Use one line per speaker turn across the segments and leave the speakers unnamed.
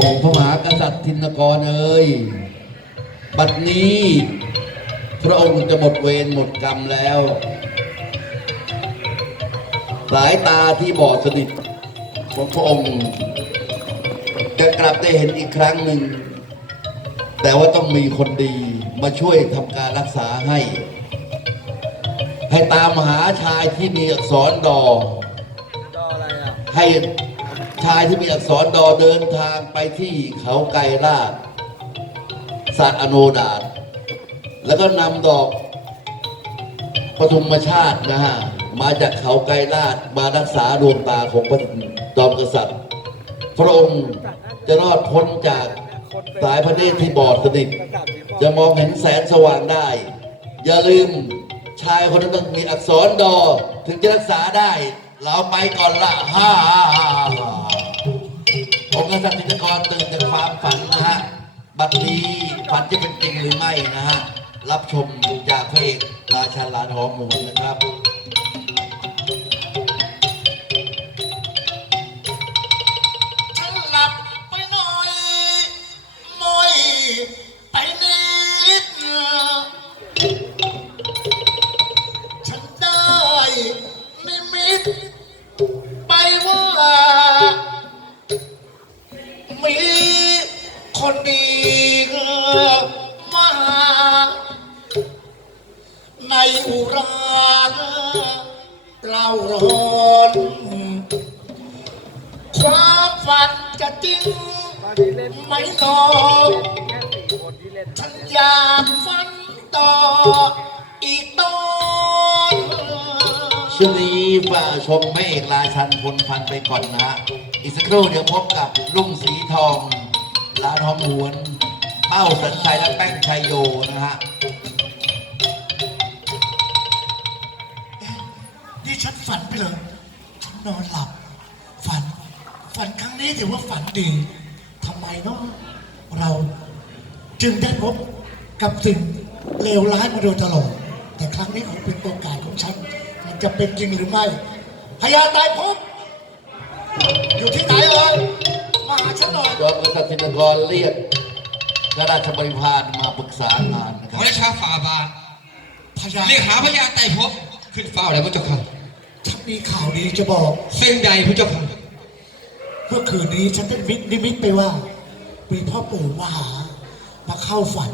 องค์พระมหากษัตริย์ทินกรเอ่ยบัดนี้ พระองค์จะหมดเวรหมดกรรมแล้ว สายตาที่บอดสนิทของพระองค์ จะกลับได้เห็นอีกครั้งหนึ่ง แต่ว่าต้องมีคนดีมาช่วยทำการรักษาให้ ให้ตามหาชายที่มีอักษรดอ
ดออะไรอะ
ให้ ชายที่มีอักษรดอเดินทางไปที่เขาไกรลาดสัตว์อโนดาตแล้วก็นำดอกปฐุมชาตินะฮะมาจากเขาไกรลาดมารักษาดวงตาของพระจอมกษัตริย์ พระองค์จะรอดพ้นจากสายพระเนตรที่บอดสนิทจะมองเห็นแสงสว่างได้ อย่าลืมชายคนนั้นต้องมีอักษรดอ ถึงจะรักษาได้ เราไปก่อนละฮ่าฮ่าฮ่า ฮ่าองค์กษัตริย์จิตกรตื่นจากความฝันนะฮะ บัดนี้ฝันจะเป็นจริงหรือไม่นะฮะ รับชมจากพระเอกราชันลานหอมหมูลนะครับ
ฉันหลับไปหน่อยมอย อุราเล่าร้อนความฝันจะจริงไม่นอ
นที่เล่น
ฉันอยากฝันต่ออีกตอน
ช่วงนี้ฝ่าชมพระเอกราชันพลพันไปก่อนนะฮะอีกสักครู่เดี๋ยวพบกับลุงสีทองลานหอมหวนเป้าสันชัยและแป้งชัยโยนะฮะ
นี่ฉันฝันไปเลยฉันนอนหลับ ฝัน ฝันครั้งนี้ถือว่าฝันดีทำไมเนาะเราจึงได้พบกับสิ่งเลวร้ายมาโดยตลอด แต่ครั้งนี้คงเป็นโอกาสของฉัน มันจะเป็นจริงหรือไม่พญาตายพบ อยู่ที่ไหนเอ่ยมาหาฉันหน่อย
จอมกษัตริย์ธินกรเรียกข้าราชบริพารมาปรึกษางานนะค
ข
รั
อบราชาฝ่าบาท
พญา
เรียกหาพญาไต่ภพขึ้นเฝ้าแล้วพระเจ้าค่ะ
ฉัน มีข่าวดีจะบอก
สิ่งใดพระเจ้าค่ะ
เมื่อคืนนี้ฉันได้มิตนิมิตไปว่า มีพ่อปู่มาหา มาเข้าฝัน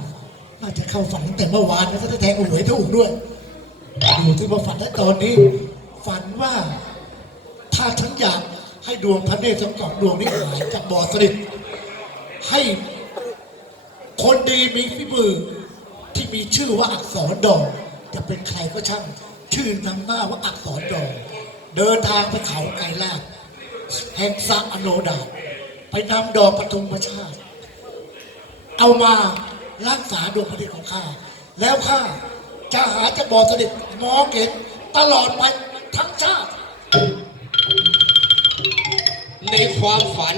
น่าจะเข้าฝันตั้งแต่เมื่อวานนะฉันจะแทงหวยถูกด้วยดูที่มาฝันได้ตอนนี้ ฝันว่า ถ้าฉันอยากให้ดวงพระเนตรทั้งสองดวงนี้หายจากบ่อสนิทให้คนดีมีฝีมือที่มีชื่อว่าอักษรดอกจะเป็นใครก็ช่าง ชื่อนำหน้าว่าอักษรดอก เดินทางไปเขาไกรลาดแห่งสระอโนดาตไปนำดอกปทุมชาติ เอามารักษาดวงพระเดชของข้า แล้วข้าจะหาจะบอเสด็จมองเห็นตลอดไปทั้งชาติ
ในความฝัน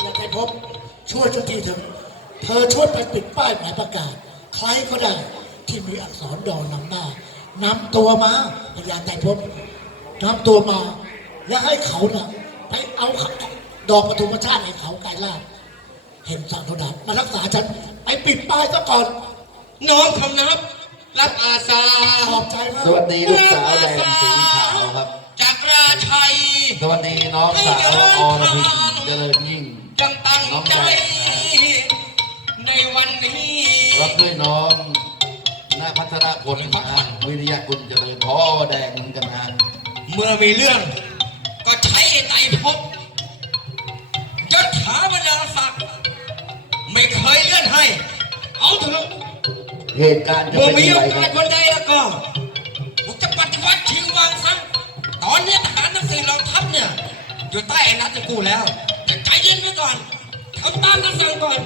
อยากให้พบช่วยเจ้าที่เถอะเธอช่วยไปปิดป้ายหมายประกาศ ใครก็ได้ที่มีอักษรดอนนำหน้านำตัวมาพยานใจพบ นำตัวมา แล้วให้เขาน่ะไปเอาดอกปทุมชาติให้เขาไกลลาดเห็นสังโนดามารักษาฉันไปปิดป้ายซะก่อน
น้อมคำนับ รับอาสา
ขอบใจมาก
สวัสดีลูกสาวแดงสีขาวครับ
จากราชัย
สวัสดีน้องสาวอรพินเจริญยิ่ง
จังตั้งใจ ในวันนี้
รับด้วยน้องนาพัฒนาผลนะฮะวิริยะกุลเจริญพอแดงเหมือนกันนะ
เมื่อมีเรื่อง ก็ใช้ไอ้ไต่ภพยศถาบรรดาศักดิ์ไม่เคยเลื่อนให้ เอาเถอะ
เหตุการณ์จะ
เมื่อ
เป็น
มี
ยัง
โอ
ไงค
กา
รั
ส
บ
วันใดแล้วก็ผมจะปฏิวัติชิงวังซะตอนนี้ทหารทั้งสี่เหล่าทัพเนี่ย อยู่ใต้อำนาจกูแล้วแต่ใจเย็นไว้ก่อนทำตามคำสั่งก่อน